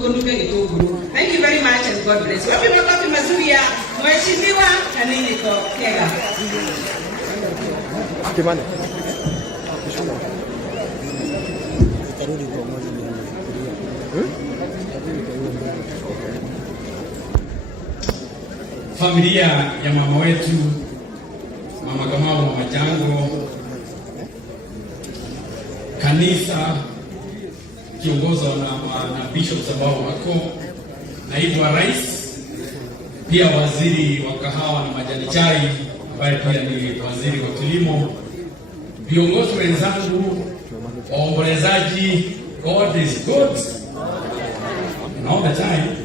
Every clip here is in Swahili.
tukunduke gitunguru. Thank you very much and God bless. Wapi makofi mazuri ya Mheshimiwa Kanini Kega. Kimani. Familia ya mama wetu Mama Kamau, Mama Jango, kanisa kiongozwa na bishops ambao wako, naibu wa rais, pia waziri wa kahawa na majani chai ambaye pia ni waziri wa kilimo, viongozi wenzangu, waombolezaji. God is good and all the time.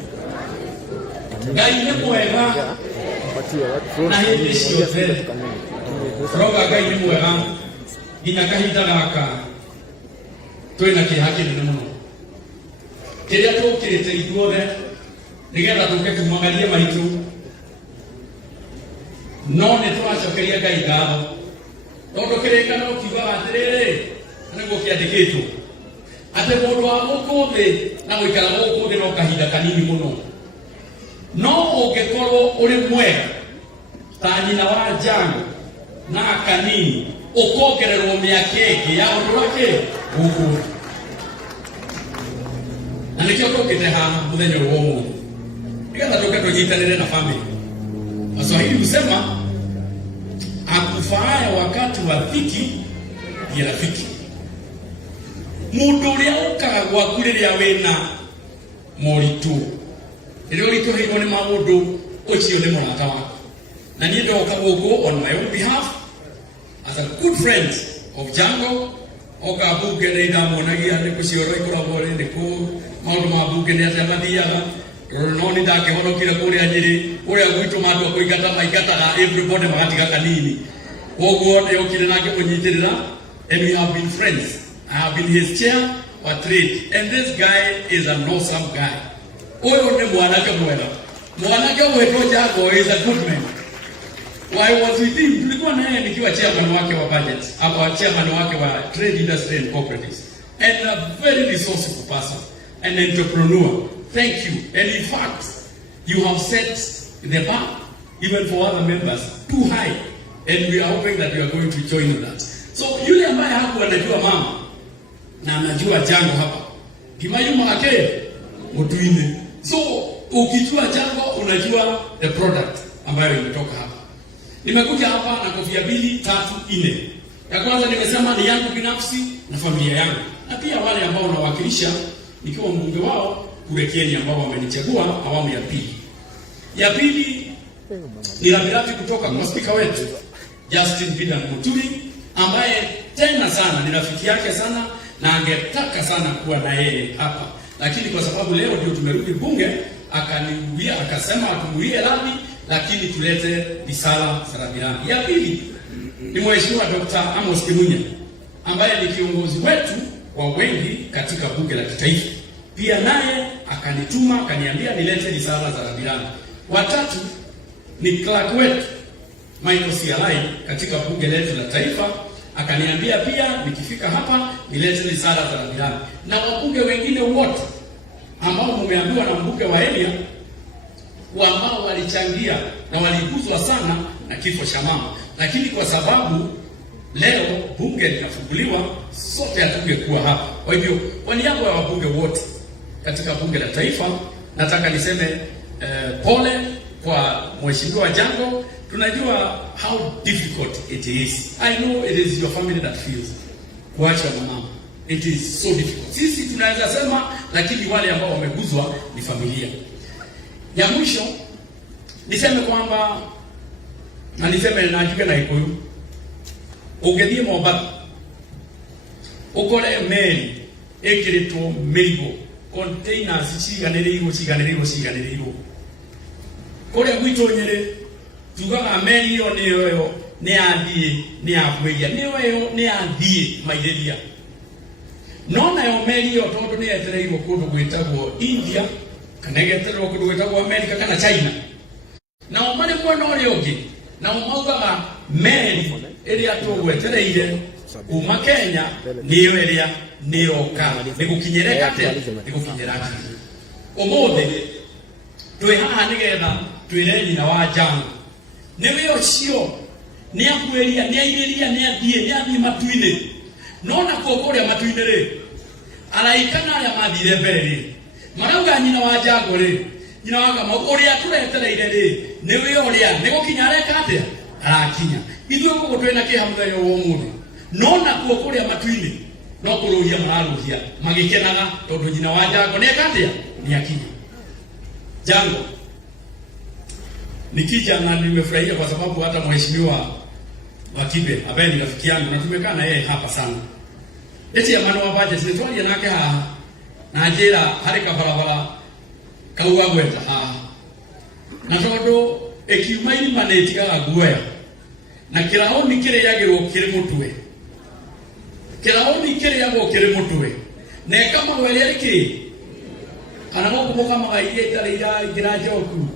Ngai ni mwega na hindi ciothe. Roga Ngai ni mwega nginya kahinda gaka twina kiha kinene muno kiria tukirite ithuothe nigetha tuke kumagaria maitu no ni twacokeria Ngai ngatho tondu kiririkano kiugaga atiriri niguo kiandikitwo ati mundu wa guku thi na guikara guku thi no kahinda kanini muno, no ungikorwo uri mwega ta nyina wa Jango na Kanini ukongererwo miaka ingi ya undu wake guku. Na nikio tukite haha muthenya wa umuthi nigetha tuke tunyitanire na family. Waswahili husema akufaaye wakati wa dhiki ndiye rafiki. Mundu uria ukaga gwaku riria wina moritu riria urituheirwo ni maundu ucio ni murata waku. Na niĩ ndoka guku on my own behalf as a good friend of Jango. Oka bunge ni ndamuonagia ni kucioro ikoragwo ri ku maundu ma bunge ni atia mathiaga no ni ndakihonokire kuria Nyeri uria gwitu mandu akuigata maigataga everybody magatiga Kanini koguo ni okire nake kunyitirira and we have been friends. I have been his chair for trade and this guy is an awesome guy. Uyu ni mwanake mwega, mwanake wetu Jango is a good man. I was with him, tulikuwa na yeye nikiwa chairman wake wa budget, hapa chairman wake wa trade industry and cooperatives, and a very resourceful person, an entrepreneur. Thank you. And in fact, you have set the bar even for other members too high, and we are hoping that you are going to join that. So yule ambaye hakuwa anajua mama na anajua Jango hapa kimayuma wake mutuine, so ukijua Jango unajua the product ambayo imetoka hapa. Nimekuja hapa na kofia 2, 3, 4. Ya kwanza nimesema ni yangu binafsi na familia yangu, na pia wale ambao nawakilisha nikiwa mbunge wao kule Kenya ambao wamenichagua awamu ya pili. Ya pili ni rambirambi kutoka kwa spika wetu Justin Bidan Muturi ambaye tena sana ni rafiki yake sana na angetaka sana kuwa na yeye hapa, lakini kwa sababu leo ndio tumerudi bunge akaniulia akasema atumulie radhi, lakini tulete risala za rambirambi. Ya pili ni Mheshimiwa Dr. Amos Kimunya ambaye ni kiongozi wetu wa wengi katika bunge la kitaifa, pia naye akanituma akaniambia nilete risala za rambirambi. Watatu ni clerk wetu Michael Sialai katika bunge letu la taifa, akaniambia pia nikifika hapa nilete risala za rambirambi, na wabunge wengine wote ambao mumeambiwa na mbunge wa Elia ambao walichangia na waliguzwa sana na kifo cha mama, lakini kwa sababu leo bunge linafunguliwa sote hatungekuwa hapa. Kwa hivyo kwa niaba ya wabunge wote katika bunge la taifa nataka niseme pole kwa Mheshimiwa Jango. Tunajua how difficult it is. I know it is your family that feels kuacha mama. It is so difficult. Sisi tunaweza sema, lakini wale ambao wameguzwa ni familia. Ya mwisho niseme kwamba na niseme na ajuke na Ikuyu ugethie Mombasa ukore meri ekiritwo mirigo containers ciganĩrĩirwo kũrĩa gwitũ Nyeri tugaga meri iyo nĩ yathiĩ nĩ yakuĩria nĩ yathiĩ maithĩria, no nayo meri iyo tondũ nĩ yetereirwo kũndũ gwĩtagwo India kana yetereirwo kũndũ gwĩtagwo America kana China, nao marĩ mwena ũrĩa ũngĩ nao maugaga meri ĩrĩa tũgwetereire kuma Kenya nĩyo ĩrĩa nĩroka nĩgũkinyĩra atĩa nĩgũkinyĩra omothe twe haha nigetha twire nyina wa Jango niwe ucio ni akweria ni airia ni athie matuine nona kokoria matuine ri araikana aria mathire mbere ri marauga nyina wa Jango ri nyina wa Kamau uria turetereire ri niwe uria nigukinya areka atia arakinya ithuĩ gũkũ twĩna kĩha mũthenya wa ũmũthĩ nona kokoria matuine no kuruhia mararuhia magikenaga tondu nyina wa Jango ni akatia ni akinya. Jango nikija na nimefurahia kwa sababu hata mheshimiwa Wakibe ambaye ni rafiki yangu na tumekaa na yeye hapa sana. Eti ya mano wa budget ni twalia nake haha na njira hari ka barabara kauga gweta haha na tondu ekiuma ilimaneti ga guoya na kiraoni kire yagirwo kire mutwe kiraoni kire yagwo kire mutwe na kama wele riki kana mo kuboka magaire tarira igira joku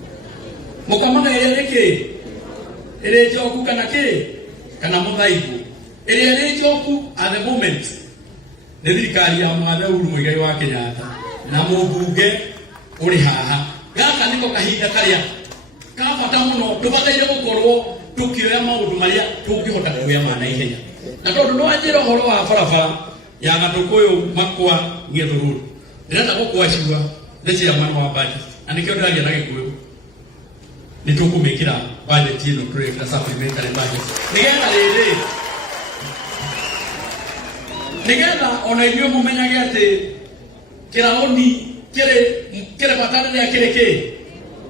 mukama ile riki ile joku kana ke kana muthaibu ile joku at the moment ne thirikari ya Mwathe Uhuru Muigai wa Kenyatta na mũmbunge uri haha gaka niko kahinda karia kabata muno tubagaire gukorwo tukioya maundu maria tungihota kuoya mana ihenya na tondu no anjira horo wa barabara ya gatukuyu makwa ngethururu ndirenda gukwacua ndeci ya mwana wa budget andikio ndaria na gikuyu nitukumikira budget ino tureka supplementary budget nigetha ona inyuĩ mumenyage ati kiraoni kire batana ya kireke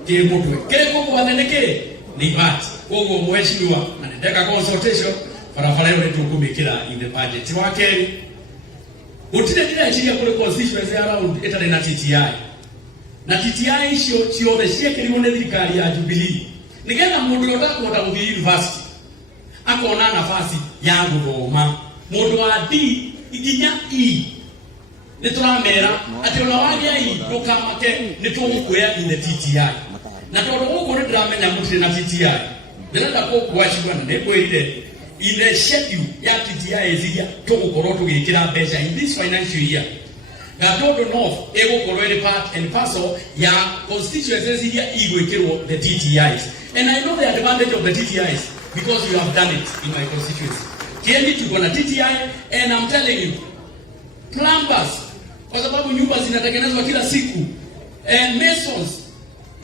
ke mutwe kire kuko neke ni bat kogo mheshimiwa na ndeka consultation barabara ile tukumikira in the budget wake utire ndira chiria kule constituency around etare na TTI na TTI icio ciothe ciekiriwo ni thirikari ya Jubilee nigetha mundu ũtakuhota gũthiĩ university akona nafasi ya gũthoma mundu wa D iginya E nituramera ati ona wagia E ndukamake nitumukuya in the TTI na tondu guku ndiramenya mutire na TTI ndirenda kukwacua na nikwirire in the schedule ya TTI iria tugukorwo tugikira mbeca in this financial year Gatondo North egukorwo iri part and parcel ya constituencies iria igwikirwo the TTIs and I know the advantage of the TTIs because you have done it in my constituency. Kieni tuko na TTI and I'm telling you plumbers kwa sababu nyumba zinatengenezwa kila siku and masons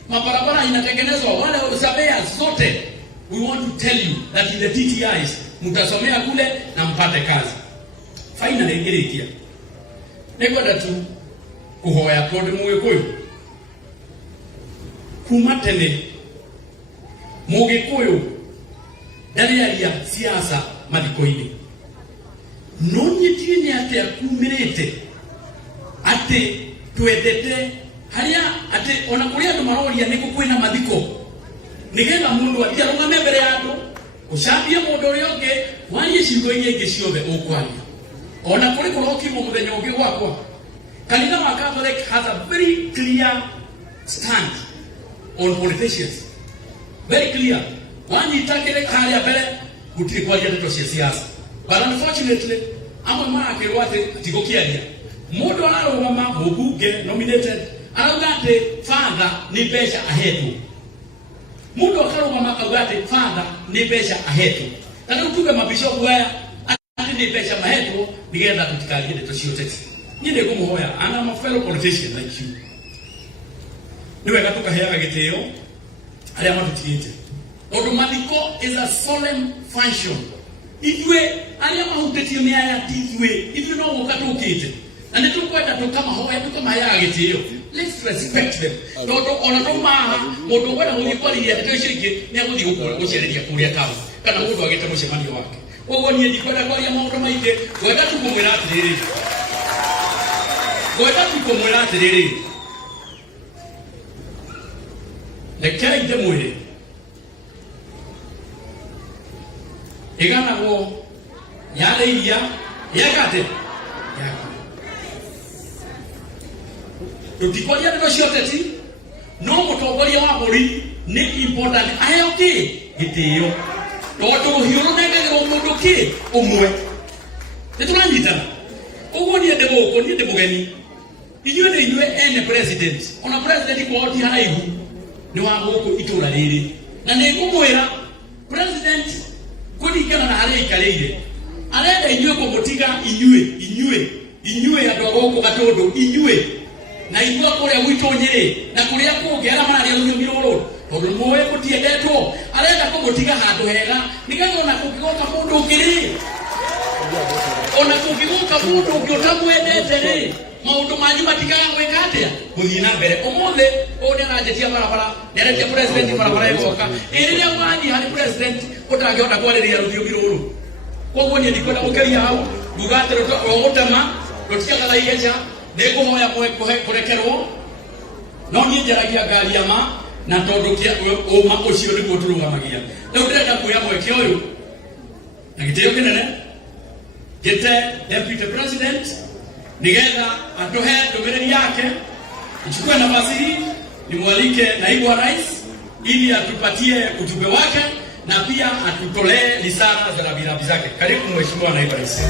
mabarabara inatengenezwa wale surveyors zote. We want to tell you that in the TTIs mtasomea kule na mpate kazi. Finally ngirikia nekwenda tu kuhoya tondu mugikuyu kuma tene mugikuyu ndariaria siasa mathiko-ini no nyitie ni atia kumirite ati twendete haria ati ona kuria andu maroria niko kwina mathiko nigetha mundu atia rungame mbere ya andu ucambie mundu uria ungi wanye ciugo ingi ciothe ukwaria ona kuri kurokirwo muthenya ungi gwakwa kanitha wa Catholic has a very clear stand on politicians, very clear. Wanyitakire haria mbere gutiri kwaria ndeto cia siasa, but unfortunately amwe marakirwo ati tigukiaria mundu ararugama mubunge nominated arauga ati father ni mbeca ahetwo mundu akarugama akauga ati father ni mbeca ahetwo kana utuge mabishopu haya ati ni mbeca mahetwo nigetha tutikarie ndeto cia uteti nyinde kumuhoya ana my fellow politician like you niwe gatukaheaga gitio aria matutiite tondu mathiko is a solemn function ithuĩ aria mahutetio ni aya ithuĩ no gukatukite na nitukwenda tukamahoya tukamaheaga gitio. Let's respect them. Tondu ona no maha mundu gwenda guthikoriria ndeto icio ingi ni aguthi gucereria kuria taũ kana mundu agite mucemanio wake koguo nie ndikwenda kwaria maundu maingi gwenda tu kumwira atiriri rekei ndimwire iganagwo yareiria yagate tutikoria ndeto cia ũteti no mũtongoria wa bũrũri ni important aheo gitio tondu hiuru nengagirwo mundu umwe nituranyitana uguo nie ndi guku nie ndi mugeni inyue ni inyue ene president ona president kwa oti haraihu ni wa goko itura riri na ni ngumwira president kuringana na aria ikarire arenda inyue kumutiga inyue andu agoko gatundu inyue na inyue kuria gwitu Nyeri na kuria kungi ara mari rũthiomi rũrũ tondu mwoe gutiendetwo arenda kumutiga handu hega nigetha ona kungigoka mundu ngiri ona kungigoka mundu ungi utamwendete ri maundu manyu matigaga gwika atia guthii na mbere umuthi uyu aranjetia barabara nĩaretia president barabara igoka iriria wathi hari president utangihota kwariria rũthiomi rũrũ koguo nie ndikwenda gukeria hau nduga ati rũgũtema rũtiagathaia nja nĩngũhoya kũrekerwo no niĩ njaragia ngari ya ma na tondu ũma ũcio nĩguo tũrũgamagia rĩu ndĩrenda kuoya mweke ũyũ na gĩtĩo kĩnene gĩte deputy president nigetha atuhe ndũmĩrĩri yake. Nichukue nafasi hii nimwalike naibu wa rais ili atupatie ujumbe wake na pia atutolee risala za rambirambi zake. Karibu mheshimiwa naibu rais.